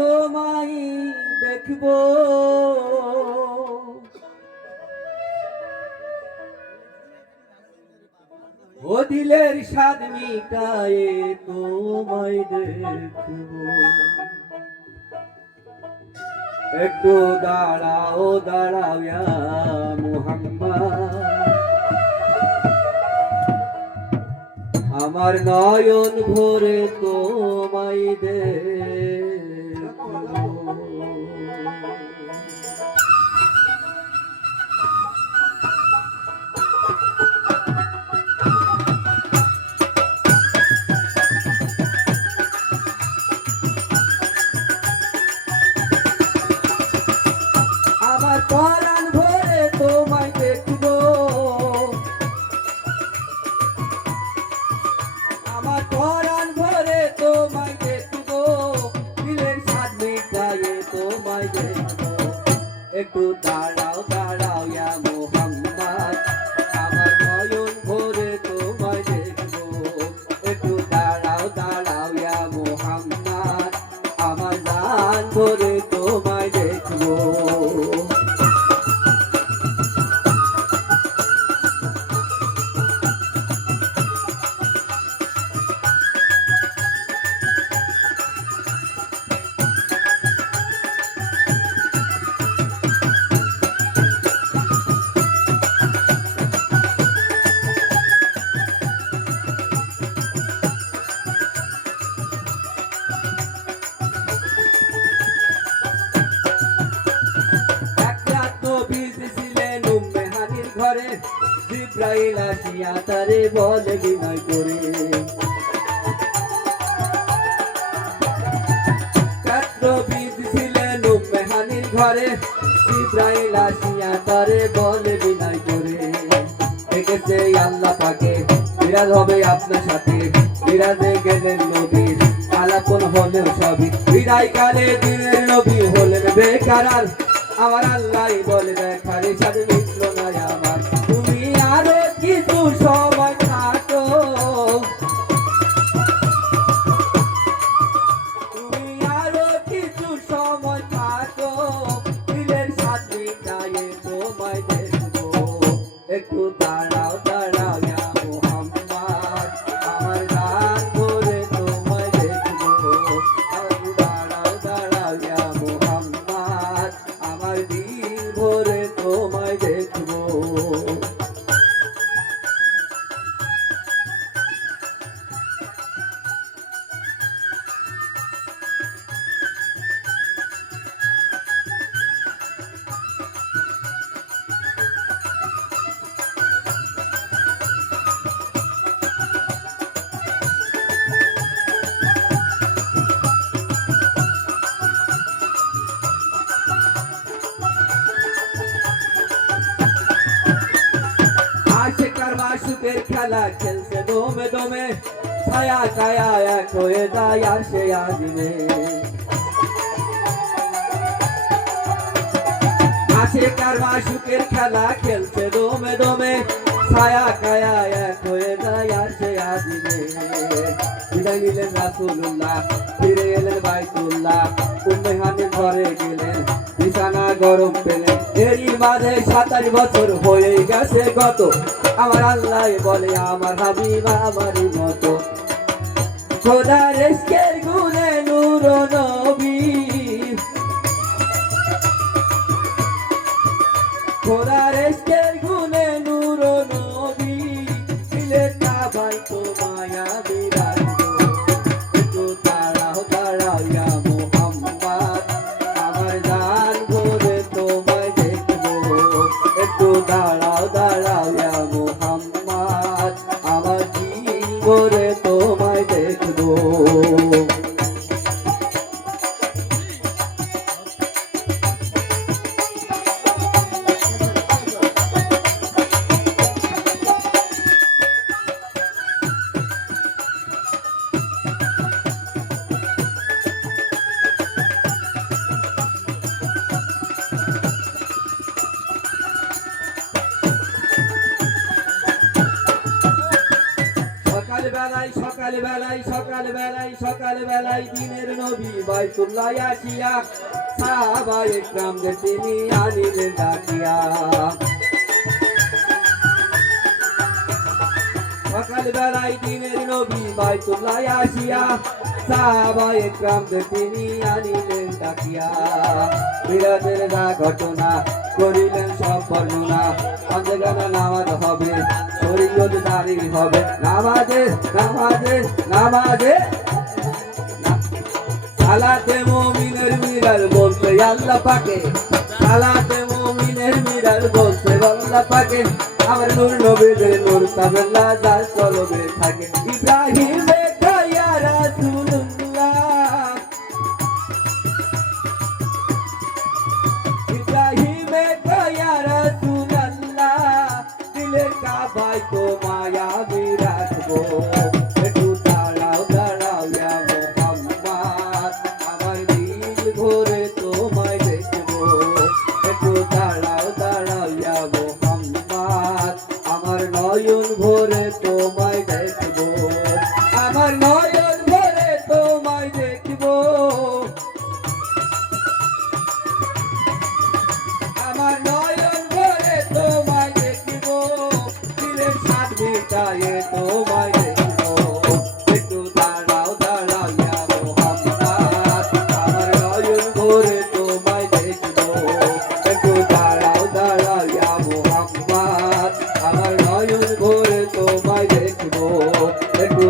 তোমায় দেখব, ও দিলের স্বাদ মিটায়ে তোমায় দেখব। একটু দাঁড়াও দাঁড়াও ইয়া মুহাম্মদ, আমার নয়ন ভরে তোমায় দেখব। আমার পরাণ ভরে তোমায় দেখব, আমার পরাণ ভরে তোমায় দেখব, দিলের স্বাদ মিটায়ে তোমায় দেখব। একটু দাঁড়াও দাঁড়াও ইয়া মুহাম্মদ, আমার নয়ন ভরে তোমায় দেখব। একটু দাঁড়াও দাঁড়াও ইয়া মুহাম্মদ, আমার জান ভরে তোমায় দেখব। ঘরে জিব্রাইল আসিয়া তারে বলে বিনয় করে, কাত্রবিদ ছিলেন উম্মে হানির ঘরে, জিব্রাইল আসিয়া তারে বলে বিনয় করে, দেখেছে আল্লাহ পাকে বিরাজ হবে আপনার সাথে, বিরাজে গেলেন নবীর আলাপন হলেও সবই, বিদায় কালে দিনের নবী হলেন বেকারার, আমার আল্লাহ বলে দেখার স্বাদ মিটল না আমার, তুমি আরো কিছু সময় থাকো, তুমি আরো কিছু সময় থাকো, দিলের স্বাদ মিটায়ে তোমায় দেখবো। একটু দাঁড়াও দাঁড়াও ইয়া মুহাম্মদ, আমার গান করে তোমায় দেখবো। দাঁড়াও দাঁড়াও ইয়া মুহাম্মদ, আমার দিল ভরে তোমায় দেখবো। আশিকার মাশুকের খেলা খেলছে দমে দমে, ছায়া ছায়া এক হয়ে যায় আর সে আজিমে। আশিকার মাশুকের খেলা খেলছে দমে দমে, ছায়া ছায়া এক হয়ে যায় আর সে আজিমে। বিদায় নিলেন রাসূলুল্লাহ, ফিরে এলেন বাইতুল্লাহ, উম্মে হানির ঘরে গেলেন, বিছানা গরম পেলেন, এরই মাঝে 27 বছর হয়ে গেছে গত, আমার আল্লাহ বলে আমার হাবিবা আমারই মতো, খোদার ইশকের গুণে নূর নবী, খোদার ইশকের গুণে নূর নবী, ছিলেন না ভাই তোমায় আমি রাখবো। একটু দাঁড়াও দাঁড়াও ইয়া মুহাম্মদ, আমার জান ভরে তোমায় দেখবো। একটু দাঁড়াও দাঁড়াও ইয়া মুহাম্মদ, আমার দিল ভরে তোমায় দেখবো। সকাল বেলায় সকাল বেলায় দিনের নবী বাইতুল্লাহ আসিয়া সাহাবায়ে কেরামদের তিনি আনিলেন ডাকিয়া সকাল বেলায় দিনের নবী বাইতুল্লাহ আসিয়া সাহাবায়ে কেরামদের তিনি আনিলেন ডাকিয়া মিরাজের যা ঘটনা করিলেন সব বর্ণনা পাঁচগানা নামাজ হবে শরীয়ত জারি হবে নামাজে নামাজে নামাজে সালাতে মুমিনের মিরাজ বলতে আল্লাহ পাকে সালাতে মুমিনের মিরাজ বলতে আল্লাহ পাকে আমার নূর নবীদের নূর তাবেল্লা যার কলবে থাকে ইব্রাহিমে ইয়া রাসূলুল্লাহ ইব্রাহিমে ইয়া রাসূলুল্লাহ দিলের কাবায় তো মায়া বিরাজবো একটু দাঁড়াও দাঁড়াও ইয়া মুহাম্মদ আমার দিল ভরে তোমায় দেখবো একটু দাঁড়াও দাঁড়াও ইয়া মুহাম্মদ আমার নয়ন ভরে তোমায় দেখবো আমার নয়ন ভরে তোমায় দেখবো আমার নয়ন ভরে তোমায় দেখবো দিলের সাথ মিটায়ে তোমায় দেখবো একটু দাঁড়াও দাঁড়াও ইয়া মুহাম্মদ আমার নয়ন ভরে তোমায় দেখবো একটু দাঁড়াও দাঁড়াও ইয়া মুহাম্মদ আমার নয়ন ভরে তোমায় দেখবো একটু